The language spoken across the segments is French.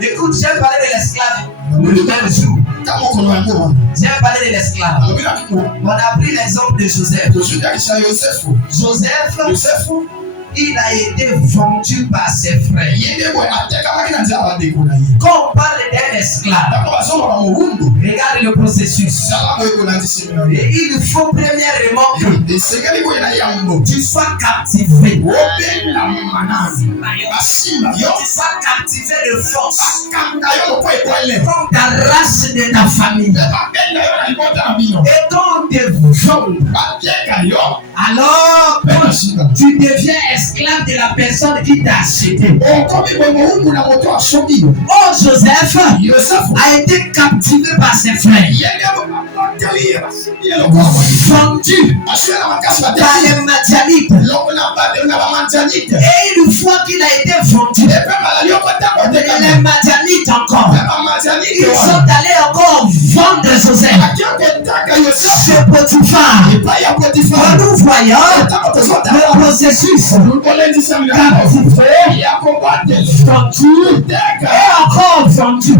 Écoute, j'ai parlé de l'esclave le même jour. J'ai parlé de l'esclave. On a pris l'exemple de Joseph. Joseph, il a été vendu par ses frères. Quand on parle d'un esclave, regarde le processus. Et il faut premièrement que tu sois captivé. Tu sois captivé de force. Comme ta race de ta famille. Et quand on te vend, alors tu deviens esclave de la personne qui t'a acheté. Oh, Joseph a été captivé par ses frères. Vendu par les Madianites. Et une fois qu'il a été vendu, les Madianites encore, ils sont allés encore vendre Joseph. C'est Potiphar. Nous voyons le processus. Captivé, vendu et encore vendu.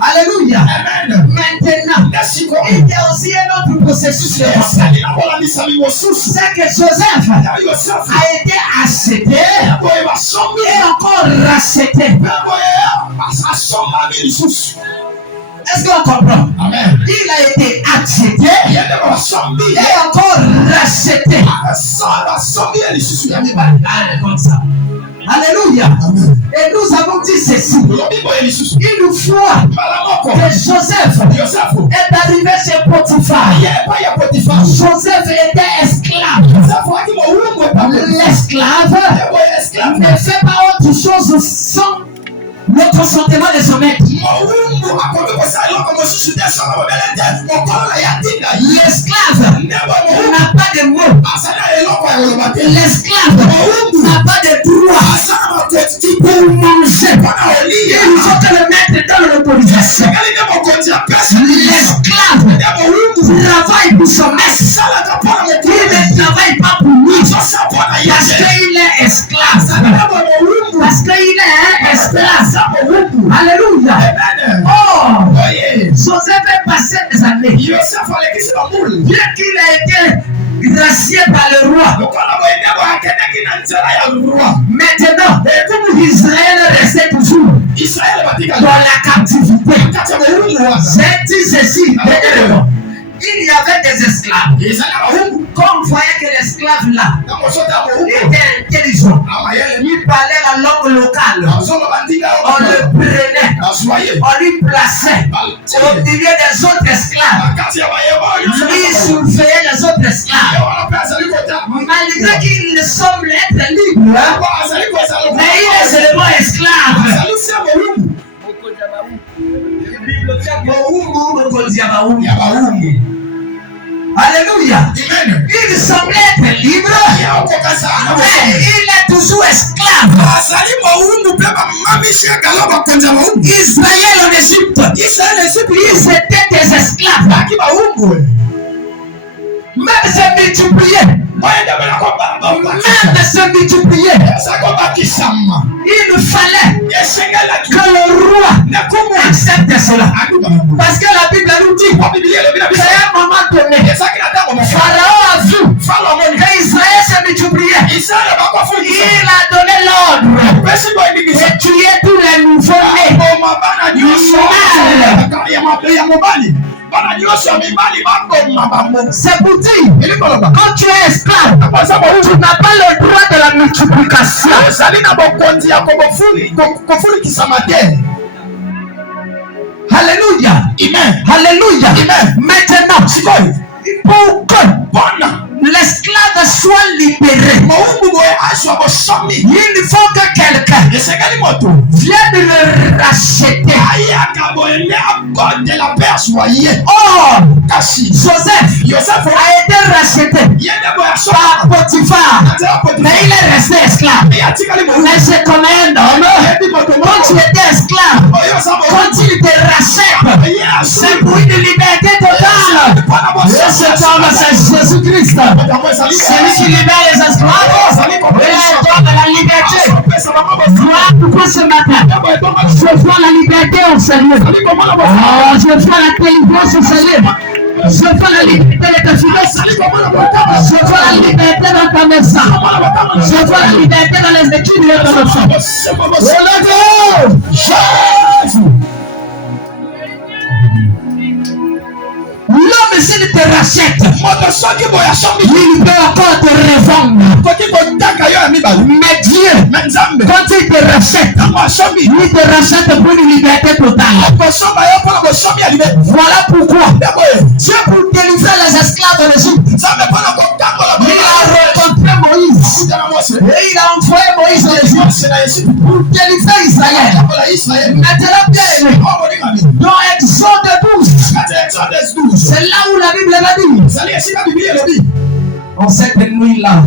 Alléluia. Maintenant, il y a aussi un autre processus. C'est que Joseph a été acheté et encore racheté. Est-ce qu'on comprend? Amen. Il a été acheté et encore racheté. Comme ça. Alléluia. Amen. Et nous avons dit ceci. Une fois que Joseph est arrivé chez Potiphar, Joseph était esclave. L'esclave ne fait pas autre chose sans le consentement de son maître. L'esclave n'a pas de mots. L'esclave n'a pas de droit pour manger. Il faut que le maître donne l'autorisation. L'esclave travaille pour son maître. Il ne travaille pas pour lui parce qu'il est esclave. Parce qu'il est esclave. Alléluia. Oh, Joseph est passé des années. Bien qu'il a été gracié par le roi. Maintenant, Israël restait toujours dans la captivité. J'ai dit ceci. Il y avait des esclaves. Quand on voyait que l'esclave là était intelligent, il parlait la langue locale, on le prenait, on lui plaçait au milieu des autres esclaves. Il surveillait les autres esclaves. Malgré qu'il semble être libre, mais il est seulement esclave. Alléluia. Il semblait être libre, mais il est toujours esclave. Israël en Égypte, ils étaient des esclaves. Même se multiplier. Même se multiplier. Il fallait que le roi accepte cela. Parce que la Bible nous dit qu'à un moment donné, Pharaon a vu que Israël se multipliait. Il a donné l'ordre de tuer tous les nouveaux-nés. C'est pour dire, quand tu es esclave, tu n'as pas le droit de la multiplication. Alléluia. Amen. Alléluia. Amen. Maintenant, pour que l'esclave soit libéré, il faut que quelqu'un vienne le racheter. Or, Joseph a été racheté par Potiphar, mais il est resté esclave. Mais c'est comme un homme, quand tu étais esclave, quand il te rachète, c'est pour une liberté totale. Et cet homme, c'est Jésus-Christ. Celui qui libère les esclaves et les donne la liberté. Voilà pourquoi ce matin, je vois la liberté au Seigneur. Oh, je vois la délivrance au Seigneur. Je vois la liberté de ta finance. Je vois la liberté dans ta maison. Je vois la liberté dans les études de ton enfant. Jésus. L'homme, s'il te rachète, il peut encore te revendre. Mais Dieu, quand il te rachète, il te rachète pour une liberté totale. Voilà pourquoi Dieu, pour délivrer les esclaves de l'Égypte, il a rencontré Moïse. Et il a envoyé Moïse en Égypte pour délivrer Israël. Maintenant, bien aimé, dans Exode 12, c'est là où la Bible va dire. En cette nuit-là,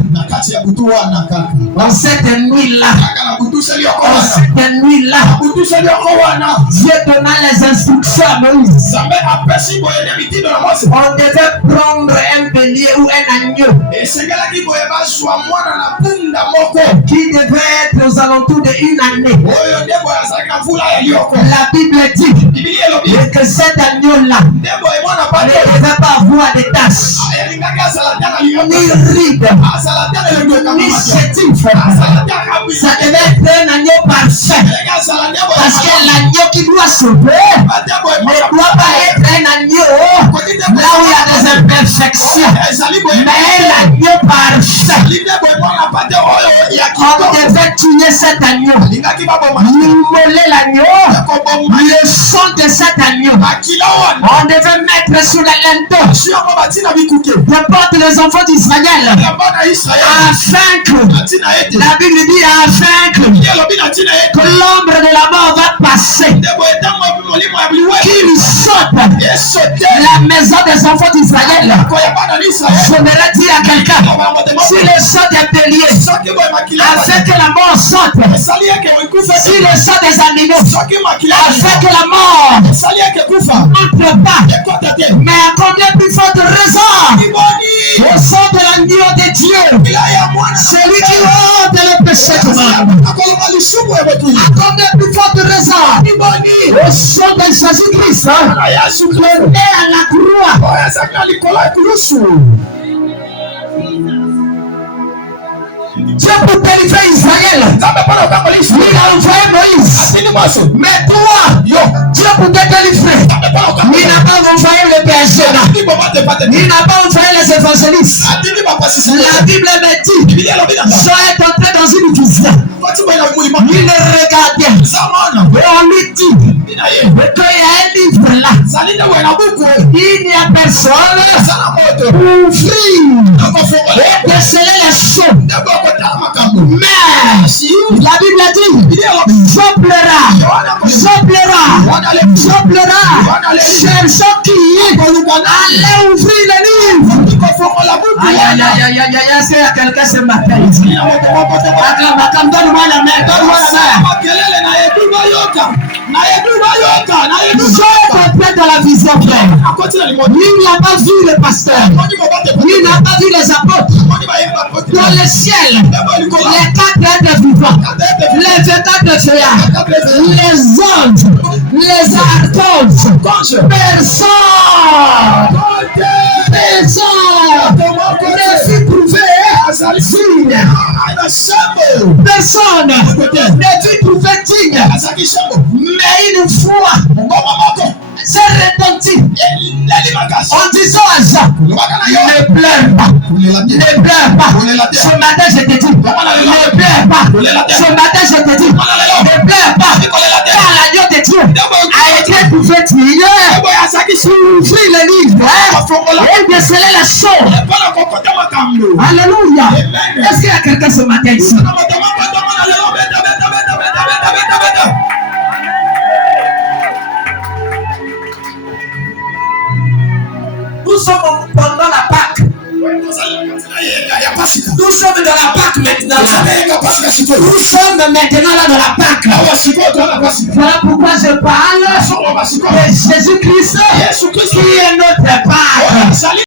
Dieu donna les instructions à Moïse. On devait prendre un bélier ou un agneau qui devait être aux alentours d'une année. La Bible dit que cet agneau-là ne devait pas avoir de taches, ni rides, ni chétif. Ça devait être un agneau parfait. Parce que l'agneau qui doit sauver ne doit pas être un agneau là où il y a des imperfections, mais l'agneau parfait. On devait tuer cet agneau, immoler l'agneau, le sang de cet agneau. On devait mettre sur les linteaux de porte les enfants d'Israël, afin que la Bible dit que l'ombre de la mort va passer, qu'il saute la maison des enfants d'Israël. Je voudrais dire à quelqu'un, s'il saute des béliers, afin que la mort saute, s'il saute des animaux, afin que la mort n'entre pas, mais à combien plus forte raison, au sang de l'agneau de Dieu, celui qui ôte le péché du monde, à combien plus forte raison, au sang de Jésus-Christ, le né à la croix. Dieu pour délivrer Israël, il a envoyé Moïse. Mais toi, Dieu pour te délivrer, il n'a pas envoyé le berger, il n'a pas envoyé les évangélistes. La Bible me dit, Jean est entré dans une vision. Il le regardait et on lui dit qu'il y a un livre là. Il n'y a personne pour ouvrir et déceler les choses. Mais la Bible dit, je pleura, cherchant qui allait ouvrir le livre. Aïe, est-ce qu'il y a quelqu'un ce matin ici? Donne-moi la main, Je comprends dans la vision claire. Il n'a pas vu le pasteur, il n'a pas vu les apôtres. Dans le ciel, les 4 êtres vivants, les 24 feuillards, les anges, les archanges, personne ne fut trouvé signe. Personne ne fut trouvé digne. Mais une fois, c'est retenti en disant à Jean, ne pleure pas. Ce matin je te dis, ne pleure pas. Ce matin je te dis, ne pleure pas. Car l'agneau de Dieu a été trouvé digne. Ouvrir le livre et déceler la chose. Alléluia. Est-ce qu'il y a quelqu'un ce matin ici? Nous sommes pendant la Pâque. Nous sommes dans la Pâque maintenant. Nous sommes maintenant là dans la Pâque. Voilà pourquoi je parle de Jésus-Christ qui est notre Pâque.